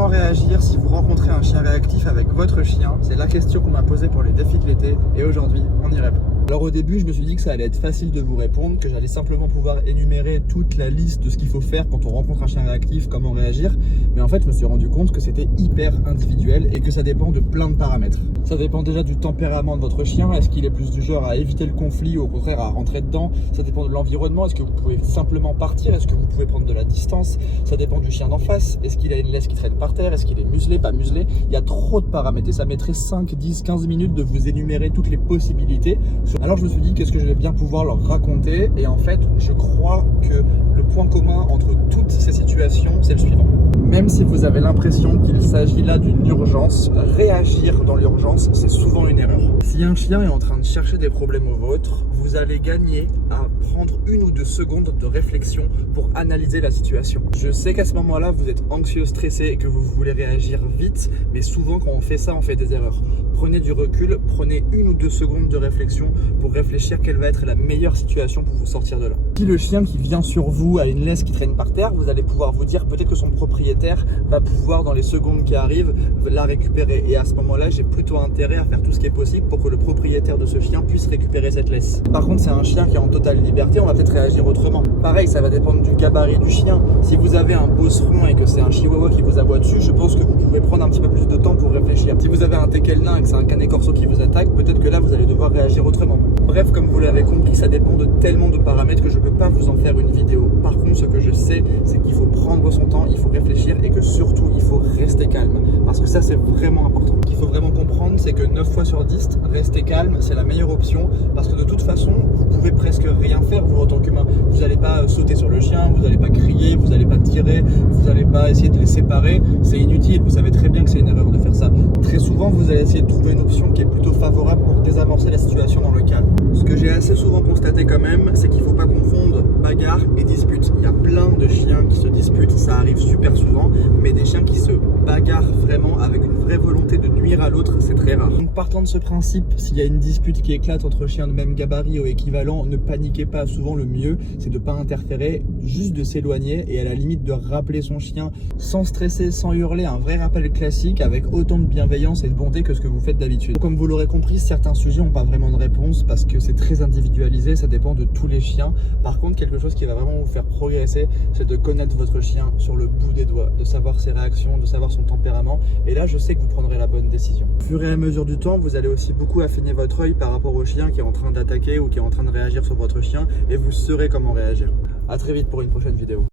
Comment réagir si vous rencontrez un chien réactif avec votre chien? C'est la question qu'on m'a posée pour les défis de l'été et aujourd'hui, on y répond. Alors au début, je me suis dit que ça allait être facile de vous répondre, que j'allais simplement pouvoir énumérer toute la liste de ce qu'il faut faire quand on rencontre un chien réactif, comment réagir. Mais en fait, je me suis rendu compte que c'était hyper individuel et que ça dépend de plein de paramètres. Ça dépend déjà du tempérament de votre chien. Est-ce qu'il est plus du genre à éviter le conflit ou au contraire à rentrer dedans? Ça dépend de l'environnement. Est-ce que vous pouvez simplement partir? Est-ce que vous pouvez prendre de la distance? Ça dépend du chien d'en face. Est-ce qu'il a une laisse qui traîne par terre? Est-ce qu'il est muselé, pas muselé? Il y a trop de paramètres et ça mettrait 5, 10, 15 minutes de vous énumérer toutes les possibilités. Alors je me suis dit, qu'est-ce que je vais bien pouvoir leur raconter? Et en fait, je crois que le point commun entre toutes ces situations, c'est le suivant. Même si vous avez l'impression qu'il s'agit là d'une urgence, réagir dans l'urgence, c'est souvent une erreur. Si un chien est en train de chercher des problèmes au vôtre, vous allez gagner à prendre 1 ou 2 secondes de réflexion pour analyser la situation. Je sais qu'à ce moment-là, vous êtes anxieux, stressé et que vous voulez réagir vite, mais souvent quand on fait ça, on fait des erreurs. Prenez du recul, prenez 1 ou 2 secondes de réflexion pour réfléchir quelle va être la meilleure situation pour vous sortir de là. Si le chien qui vient sur vous a une laisse qui traîne par terre, vous allez pouvoir vous dire peut-être que son propriétaire va pouvoir dans les secondes qui arrivent la récupérer. Et à ce moment-là, j'ai plutôt intérêt à faire tout ce qui est possible pour que le propriétaire de ce chien puisse récupérer cette laisse. Par contre, c'est un chien qui est en totale liberté, on va peut-être réagir autrement. Pareil, ça va dépendre du gabarit du chien. Si vous avez un bosseron et que c'est un chihuahua qui vous aboie dessus, je pense que vous pouvez prendre un petit peu plus de temps pour réfléchir. Si vous avez un teckel nain et que c'est un canet corso qui vous attaque, peut-être que là, vous allez devoir réagir autrement. Bref, comme vous l'avez compris, ça dépend de tellement de paramètres que je ne peux pas vous en faire une vidéo. Par contre, ce que je sais, c'est qu'il faut prendre son temps, il faut réfléchir et que surtout, il faut rester calme. Parce que ça, c'est vraiment important. Ce qu'il faut vraiment comprendre, c'est que 9 fois sur 10, rester calme, c'est la meilleure option. Parce que de toute façon, vous pouvez presque rien faire, vous, en tant qu'humain. Vous n'allez pas sauter sur le chien, vous n'allez pas crier, vous n'allez pas tirer, vous n'allez pas essayer de les séparer. C'est inutile, vous savez très bien que c'est une erreur de faire ça. Très souvent, vous allez essayer de trouver une option qui est plutôt favorable pour désamorcer la situation dans le calme. Ce que j'ai assez souvent constaté quand même, c'est qu'il ne faut pas confondre bagarre et dispute. Il y a plein de chiens qui se disputent, ça arrive super souvent, mais des chiens qui se bagarrent vraiment avec une vraie volonté de nuire à l'autre, c'est très rare. Donc partant de ce principe, s'il y a une dispute qui éclate entre chiens de même gabarit ou équivalent, ne paniquez pas. Souvent le mieux, c'est de ne pas interférer, juste de s'éloigner et à la limite de rappeler son chien sans stresser, sans hurler, un vrai rappel classique avec autant de bienveillance et de bonté que ce que vous faites d'habitude. Comme vous l'aurez compris, certains sujets n'ont pas vraiment de réponse parce que c'est très individualisé, ça dépend de tous les chiens. Par contre, quelque chose qui va vraiment vous faire progresser, c'est de connaître votre chien sur le bout des doigts, de savoir ses réactions, de savoir son tempérament. Et là, je sais que vous prendrez la bonne décision. Au fur et à mesure du temps, vous allez aussi beaucoup affiner votre œil par rapport au chien qui est en train d'attaquer ou qui est en train de réagir sur votre chien et vous saurez comment réagir. À très vite pour une prochaine vidéo.